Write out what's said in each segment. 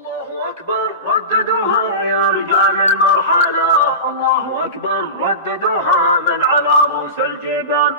الله أكبر رددوها يا رجال المرحلة. الله أكبر رددوها من على رؤوس الجبال.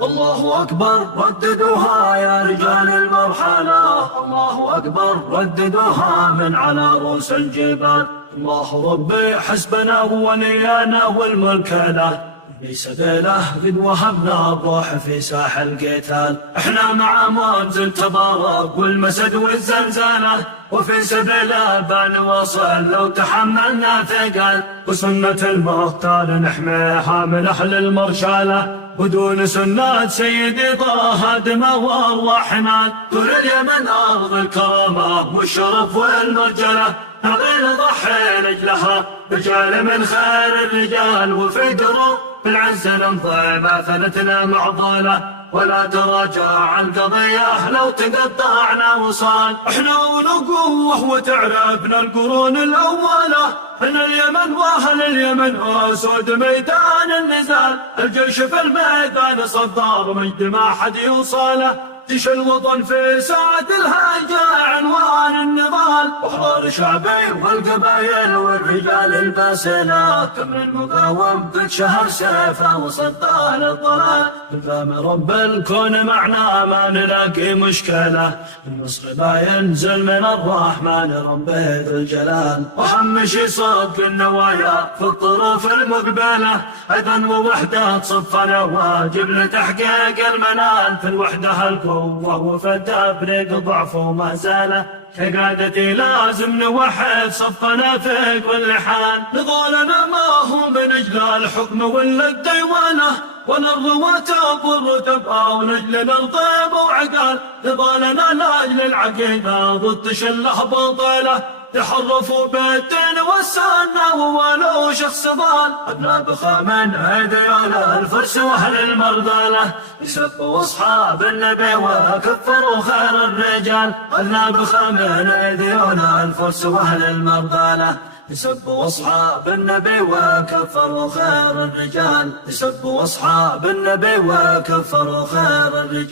الله أكبر رددوها يا رجال المرحلة. الله أكبر رددوها من على رؤوس الجبال. الله ربي حسبنا وولينا والملك له، في سبيله قد وهبنا الروح في ساح القتال. احنا مع منزل تبارك والمسد والزلزالة، وفي سبيله بنوصل لو تحملنا ثقل. وسنة المختار نحميها من أهل المرشالة، ودون سنة سيدي طه دمه وارواحنا. دور اليمن أرض الكرامة والشرف والمرجلة، نبي نضحي لأجلها رجال من خير الرجال. وفي دروب بالعز نمضي ما ثنتنا معضلة، ولا تراجع القضية لو تقطعنا وصال. احنا ونقوه وتعرفنا القرون الأولى، من اليمن واهل اليمن اسود ميدان النزال. الجيش في الميدان صدار مجد ما حد يوصله، جيش الوطن في ساعة الهجة عنوان النضال. وحضار شعبي والقبائل والرجال الباسلة، كم من مقاوم قد شهر سيفه وصدى للضلال. بفهم رب الكون معنا ما نلاقي مشكلة، النصر لا ينزل من الرحمن رب ذي الجلال. وحمشي صدق النوايا في الظروف المقبلة، أذن ووحدة صفنا واجب لتحقيق المنال. في الوحدة القوة وفي التفريق ضعف وما زال، كقادتي لازم نوحد صفنا في كل حال. نضالنا ما هو من أجل الحكم ولا الديوانة، ولا الرواتب والرتب ونجل الطيب وعقال. نضالنا لاجل العقيدة ضد شله بطيله، تحرفوا بالدين والسنة وولو شخص ضال. أبناء بخا من هديان الفرس وأهل المرضالة، يسبوا أصحاب النبي وكفروا خير الرجال. أبناء بخا من هديان الفرس وأهل المرضالة، يسبوا أصحاب النبي وكفروا خير الرجال. يسبوا أصحاب النبي وكفروا خير الرجال.